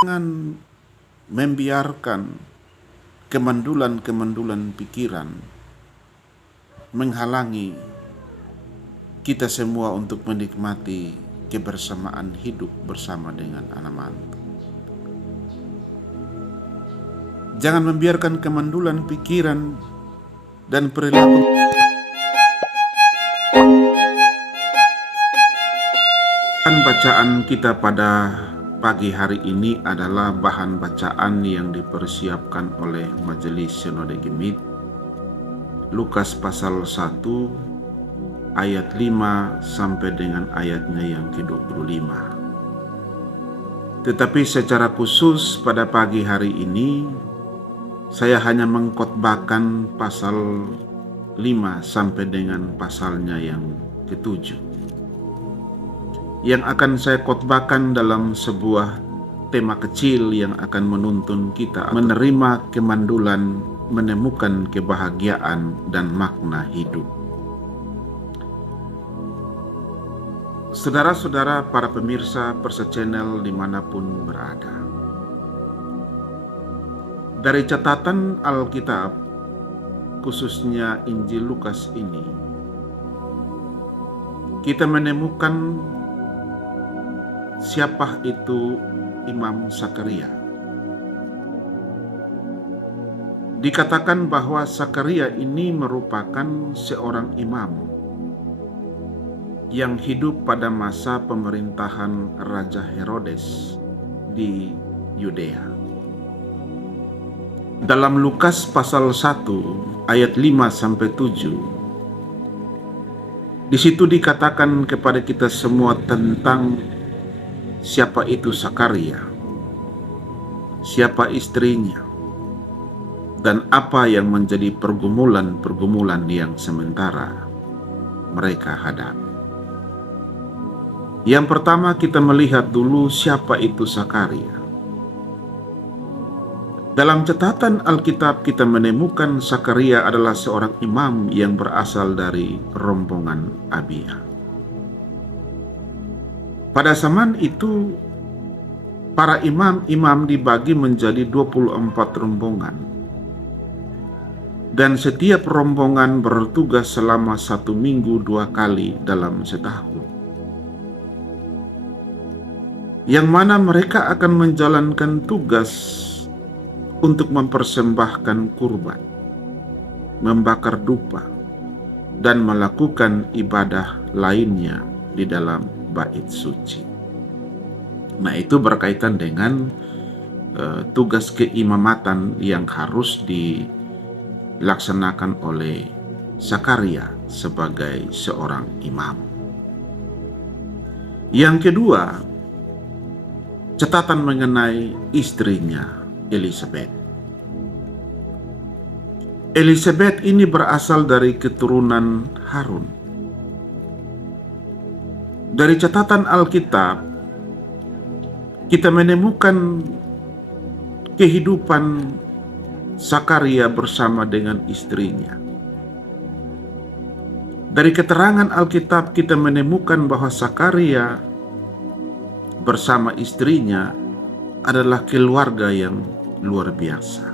Jangan membiarkan kemandulan-kemandulan pikiran menghalangi kita semua untuk menikmati kebersamaan hidup bersama dengan anak mantu. Jangan membiarkan kemandulan pikiran dan perilaku. Bacaan kita pada pagi hari ini adalah bahan bacaan yang dipersiapkan oleh Majelis Sinode Gemit, Lukas pasal 1 ayat 5 sampai dengan ayatnya yang ke-25. Tetapi secara khusus pada pagi hari ini saya hanya mengkhotbahkan pasal 5 sampai dengan pasalnya yang ke-7. Yang akan saya khotbahkan dalam sebuah tema kecil yang akan menuntun kita menerima kemandulan, menemukan kebahagiaan dan makna hidup. Saudara-saudara para pemirsa Persa Channel dimanapun berada, dari catatan Alkitab, khususnya Injil Lukas ini, kita menemukan siapa itu Imam Sakaria. Dikatakan bahwa Sakaria ini merupakan seorang imam yang hidup pada masa pemerintahan Raja Herodes di Yudea. Dalam Lukas pasal 1 ayat 5 sampai 7, di situ dikatakan kepada kita semua tentang siapa itu Sakaria, siapa istrinya, dan apa yang menjadi pergumulan-pergumulan yang sementara mereka hadapi. Yang pertama kita melihat dulu siapa itu Sakaria. Dalam catatan Alkitab kita menemukan Sakaria adalah seorang imam yang berasal dari rombongan Abia. Pada zaman itu, para imam-imam dibagi menjadi 24 rombongan. Dan setiap rombongan bertugas selama 1 minggu 2 kali dalam setahun. Yang mana mereka akan menjalankan tugas untuk mempersembahkan kurban, membakar dupa, dan melakukan ibadah lainnya di dalam bait suci. Nah, itu berkaitan dengan tugas keimamatan yang harus dilaksanakan oleh Sakaria sebagai seorang imam. Yang kedua, catatan mengenai istrinya Elisabet. Elisabet ini berasal dari keturunan Harun. Dari catatan Alkitab, kita menemukan kehidupan Sakaria bersama dengan istrinya. Dari keterangan Alkitab kita menemukan bahwa Sakaria bersama istrinya adalah keluarga yang luar biasa.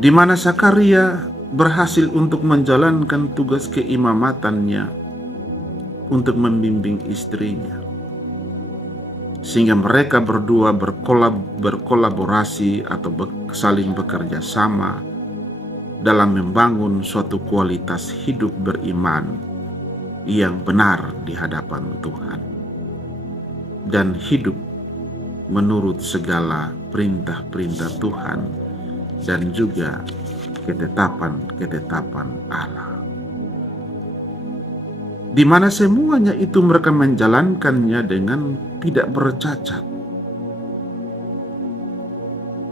Di mana Sakaria berhasil untuk menjalankan tugas keimamatannya untuk membimbing istrinya, sehingga mereka berdua berkolaborasi atau saling bekerja sama dalam membangun suatu kualitas hidup beriman yang benar di hadapan Tuhan dan hidup menurut segala perintah-perintah Tuhan dan juga ketetapan Allah, di mana semuanya itu mereka menjalankannya dengan tidak bercacat.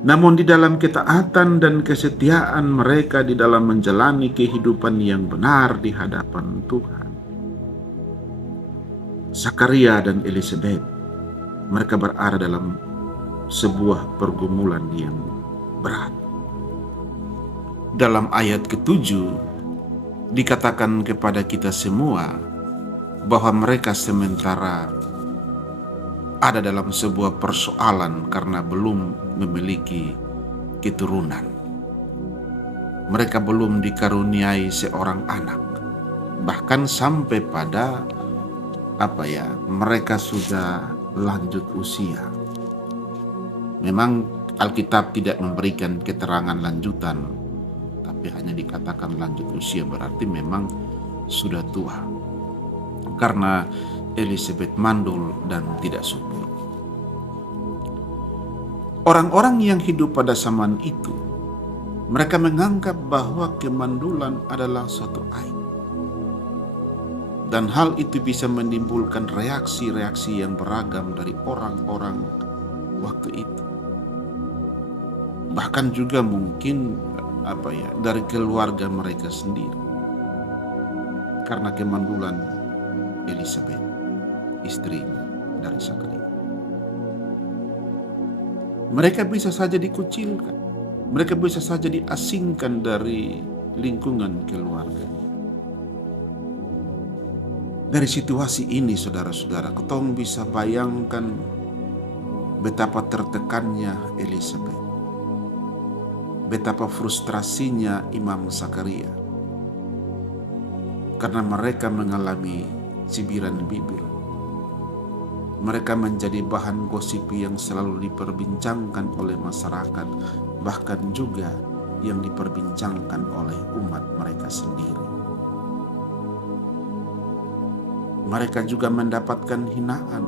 Namun di dalam ketaatan dan kesetiaan mereka di dalam menjalani kehidupan yang benar di hadapan Tuhan, Sakaria dan Elisabet, mereka berada dalam sebuah pergumulan yang berat. Dalam ayat ke-7 dikatakan kepada kita semua bahwa mereka sementara ada dalam sebuah persoalan karena belum memiliki keturunan. Mereka belum dikaruniai seorang anak. Bahkan sampai pada mereka sudah lanjut usia. Memang Alkitab tidak memberikan keterangan lanjutan, tapi hanya dikatakan lanjut usia, berarti memang sudah tua. Karena Elisabet mandul dan tidak subur. Orang-orang yang hidup pada zaman itu, mereka menganggap bahwa kemandulan adalah suatu aib. Dan hal itu bisa menimbulkan reaksi-reaksi yang beragam dari orang-orang waktu itu. Bahkan juga mungkin dari keluarga mereka sendiri. Karena kemandulan Elisabet, istrinya dari Zakaria. Mereka bisa saja dikucilkan. Mereka bisa saja diasingkan dari lingkungan keluarga. Dari situasi ini, saudara-saudara, ketong bisa bayangkan betapa tertekannya Elisabet. Betapa frustrasinya Imam Zakaria. Karena mereka mengalami cibiran bibir. Mereka menjadi bahan gosip yang selalu diperbincangkan oleh masyarakat, bahkan juga yang diperbincangkan oleh umat mereka sendiri. Mereka juga mendapatkan hinaan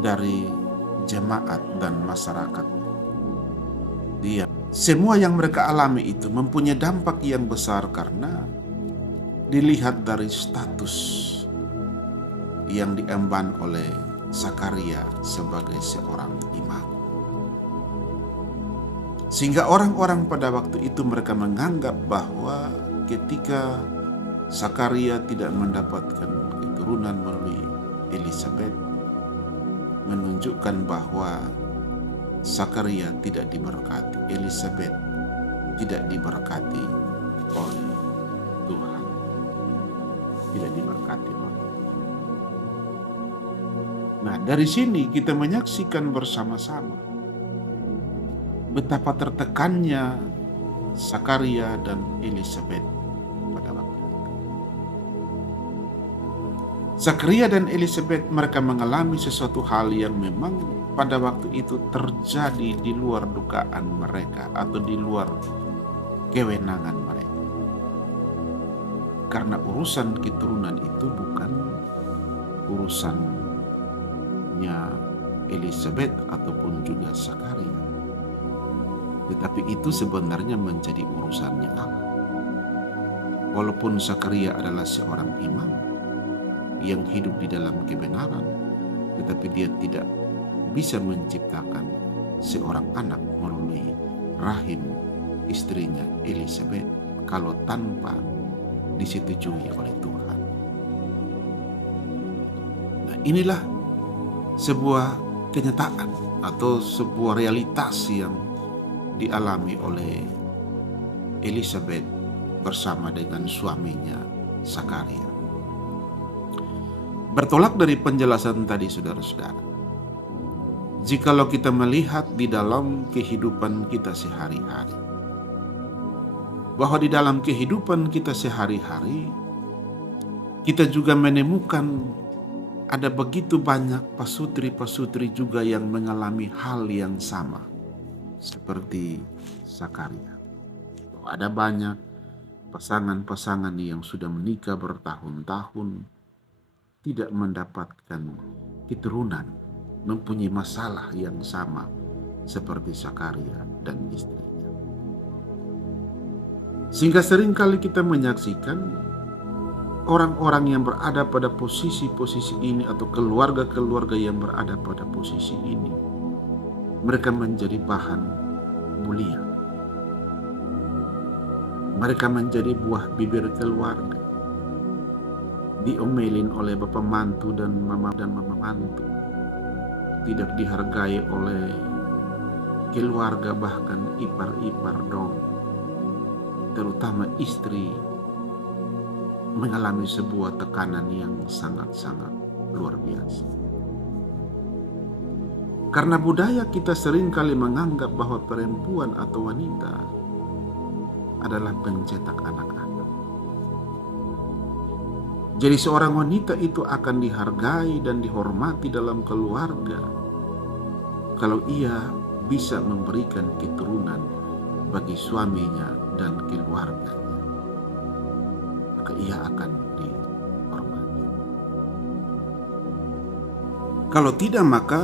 dari jemaat dan masyarakat. Semua yang mereka alami itu mempunyai dampak yang besar karena dilihat dari status yang diemban oleh Zakaria sebagai seorang imam. Sehingga orang-orang pada waktu itu mereka menganggap bahwa ketika Zakaria tidak mendapatkan keturunan melalui Elisabet, menunjukkan bahwa Zakaria tidak diberkati, Elisabet tidak diberkati oleh Tuhan, tidak diberkati oleh Tuhan. Nah, dari sini kita menyaksikan bersama-sama betapa tertekannya Zakaria dan Elisabet pada waktu itu. Zakaria dan Elisabet mereka mengalami sesuatu hal yang memang pada waktu itu terjadi di luar dugaan mereka atau di luar kewenangan mereka. Karena urusan keturunan itu bukan urusannya Elisabet ataupun juga Zakaria. Tetapi itu sebenarnya menjadi urusannya Allah. Walaupun Zakaria adalah seorang imam yang hidup di dalam kebenaran, tetapi dia tidak bisa menciptakan seorang anak melalui rahim istrinya Elisabet kalau tanpa disetujui oleh Tuhan. Nah, inilah sebuah kenyataan atau sebuah realitas yang dialami oleh Elisabet bersama dengan suaminya Zakaria. Bertolak dari penjelasan tadi, saudara-saudara, jikalau kita melihat di dalam kehidupan kita sehari-hari, bahwa di dalam kehidupan kita sehari-hari, kita juga menemukan ada begitu banyak pasutri-pasutri juga yang mengalami hal yang sama seperti Zakaria. Ada banyak pasangan-pasangan yang sudah menikah bertahun-tahun tidak mendapatkan keturunan, mempunyai masalah yang sama seperti Zakaria dan istrinya. Sehingga seringkali kita menyaksikan orang-orang yang berada pada posisi-posisi ini atau keluarga-keluarga yang berada pada posisi ini, mereka menjadi bahan bulian. Mereka menjadi buah bibir keluarga, diomelin oleh bapak mantu dan mama mantu, tidak dihargai oleh keluarga, bahkan ipar-ipar dong, terutama istri mengalami sebuah tekanan yang sangat-sangat luar biasa. Karena budaya kita seringkali menganggap bahwa perempuan atau wanita adalah pencetak anak-anak. Jadi seorang wanita itu akan dihargai dan dihormati dalam keluarga kalau ia bisa memberikan keturunan bagi suaminya dan keluarganya. Maka ia akan dihormati. Kalau tidak, maka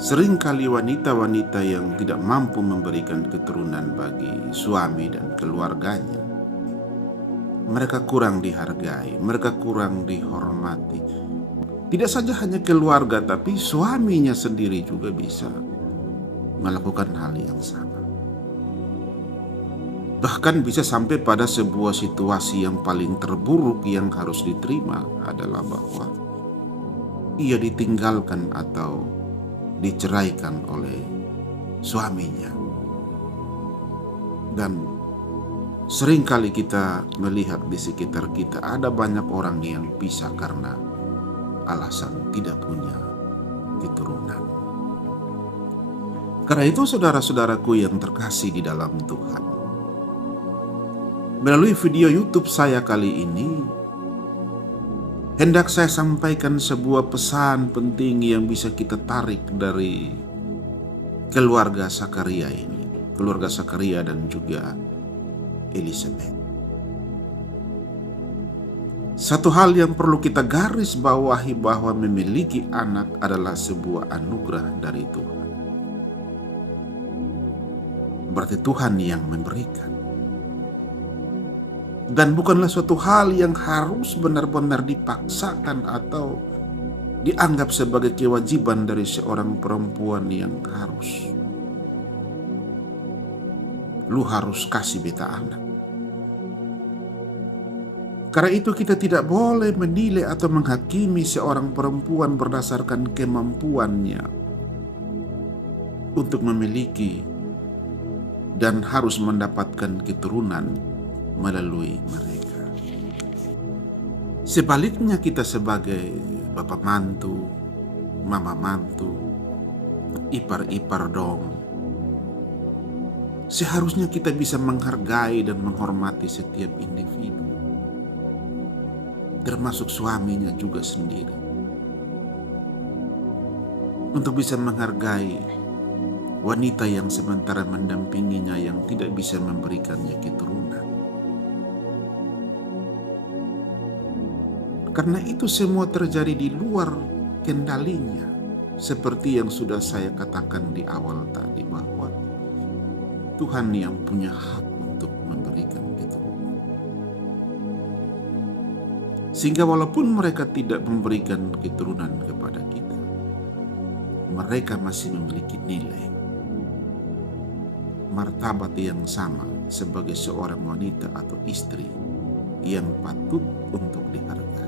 seringkali wanita-wanita yang tidak mampu memberikan keturunan bagi suami dan keluarganya, mereka kurang dihargai, mereka kurang dihormati. Tidak saja hanya keluarga, tapi suaminya sendiri juga bisa melakukan hal yang sama. Bahkan bisa sampai pada sebuah situasi yang paling terburuk yang harus diterima adalah bahwa ia ditinggalkan atau diceraikan oleh suaminya. Dan seringkali kita melihat di sekitar kita ada banyak orang yang pisah karena alasan tidak punya keturunan. Karena itu saudara-saudaraku yang terkasih di dalam Tuhan, melalui video YouTube saya kali ini, hendak saya sampaikan sebuah pesan penting yang bisa kita tarik dari keluarga Zakaria ini, keluarga Zakaria dan juga Elizabeth. Satu hal yang perlu kita garis bawahi bahwa memiliki anak adalah sebuah anugerah dari Tuhan. Berarti Tuhan yang memberikan. Dan bukanlah suatu hal yang harus benar-benar dipaksakan atau dianggap sebagai kewajiban dari seorang perempuan yang harus. Lu harus kasih beta anak. Karena itu kita tidak boleh menilai atau menghakimi seorang perempuan berdasarkan kemampuannya untuk memiliki dan harus mendapatkan keturunan melalui mereka. Sebaliknya kita sebagai bapak mantu, mama mantu, ipar-ipar dong, seharusnya kita bisa menghargai dan menghormati setiap individu, termasuk suaminya juga sendiri. Untuk bisa menghargai wanita yang sementara mendampinginya yang tidak bisa memberikannya keturunan. Karena itu semua terjadi di luar kendalinya. Seperti yang sudah saya katakan di awal tadi, bahwa Tuhan yang punya hak untuk memberikan keturunan. Sehingga walaupun mereka tidak memberikan keturunan kepada kita, mereka masih memiliki nilai, martabat yang sama sebagai seorang wanita atau istri yang patut untuk dihargai.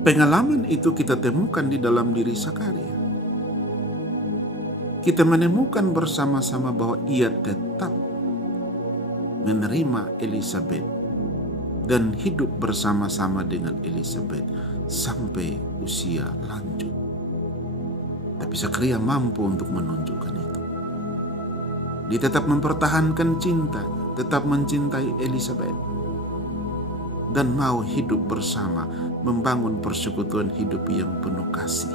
Pengalaman itu kita temukan di dalam diri Zakaria. Kita menemukan bersama-sama bahwa ia tetap menerima Elizabeth dan hidup bersama-sama dengan Elizabeth sampai usia lanjut. Tapi Zakaria mampu untuk menunjukkan itu. Dia tetap mempertahankan cinta, tetap mencintai Elizabeth, dan mau hidup bersama, membangun persekutuan hidup yang penuh kasih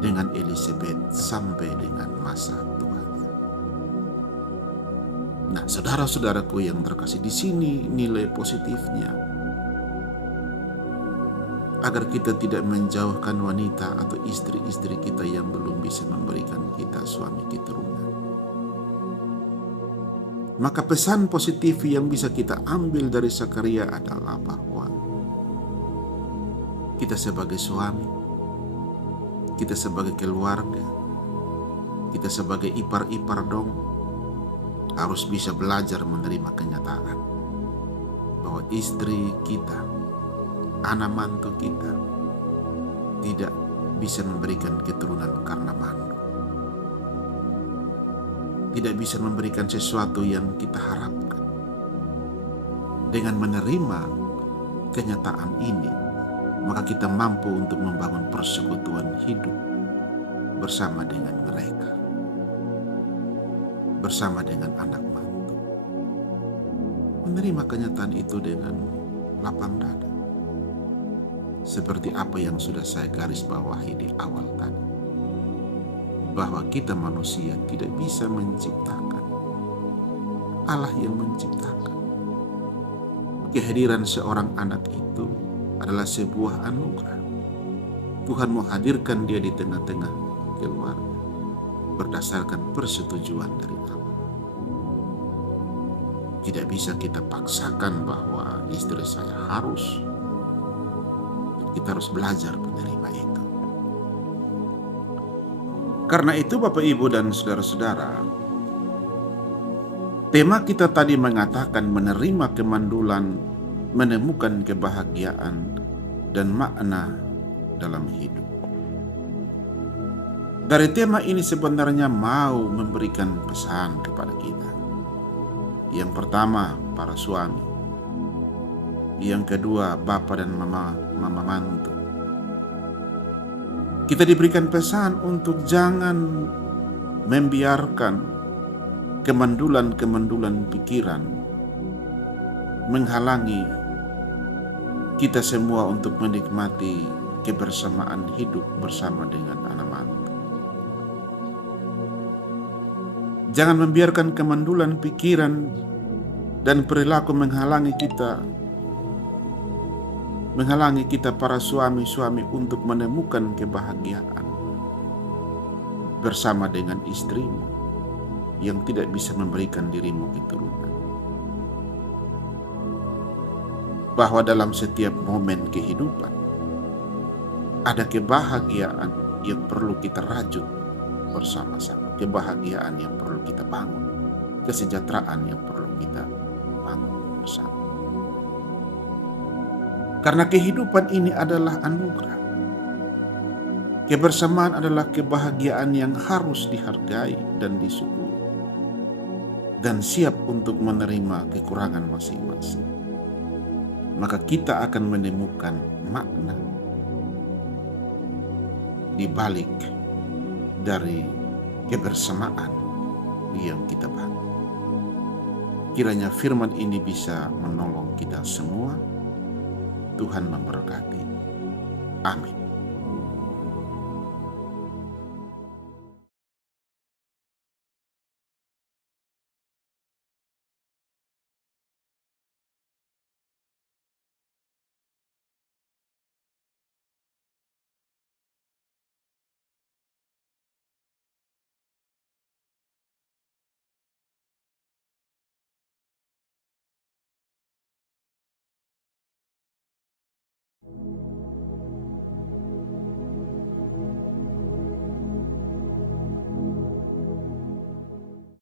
dengan Elizabeth sampai dengan masa tuanya. Nah, saudara-saudaraku yang terkasih, di sini nilai positifnya, agar kita tidak menjauhkan wanita atau istri-istri kita yang belum bisa memberikan kita suami keturunan. Maka pesan positif yang bisa kita ambil dari Zakaria adalah bahwa kita sebagai suami, kita sebagai keluarga, kita sebagai ipar-ipar dong, harus bisa belajar menerima kenyataan bahwa istri kita, anak mantu kita tidak bisa memberikan keturunan karena mandu. Tidak bisa memberikan sesuatu yang kita harapkan. Dengan menerima kenyataan ini, maka kita mampu untuk membangun persekutuan hidup bersama dengan mereka, bersama dengan anak mantu. Menerima kenyataan itu dengan lapang dada, seperti apa yang sudah saya garis bawahi di awal tadi, bahwa kita manusia tidak bisa menciptakan, Allah yang menciptakan. Kehadiran seorang anak itu adalah sebuah anugerah. Tuhan menghadirkan dia di tengah-tengah keluarga berdasarkan persetujuan dari Allah. Tidak bisa kita paksakan bahwa istri saya harus. Kita harus belajar menerima itu. Karena itu Bapak Ibu dan saudara-saudara, tema kita tadi mengatakan menerima kemandulan, menemukan kebahagiaan dan makna dalam hidup. Dari tema ini sebenarnya mau memberikan pesan kepada kita. Yang pertama, para suami. Yang kedua, bapak dan mama mantu. Kita diberikan pesan untuk jangan membiarkan kemandulan-kemandulan pikiran menghalangi kita semua untuk menikmati kebersamaan hidup bersama dengan anak mantu. Jangan membiarkan kemandulan pikiran dan perilaku menghalangi kita para suami-suami untuk menemukan kebahagiaan bersama dengan istrimu yang tidak bisa memberikan dirimu keturunan. Bahwa dalam setiap momen kehidupan ada kebahagiaan yang perlu kita rajut bersama-sama, kebahagiaan yang perlu kita bangun, kesejahteraan yang perlu kita bangun bersama. Karena kehidupan ini adalah anugerah. Kebersamaan adalah kebahagiaan yang harus dihargai dan disyukuri, dan siap untuk menerima kekurangan masing-masing. Maka kita akan menemukan makna di balik dari kebersamaan yang kita bangun. Kiranya firman ini bisa menolong kita semua. Tuhan memberkati. Amin.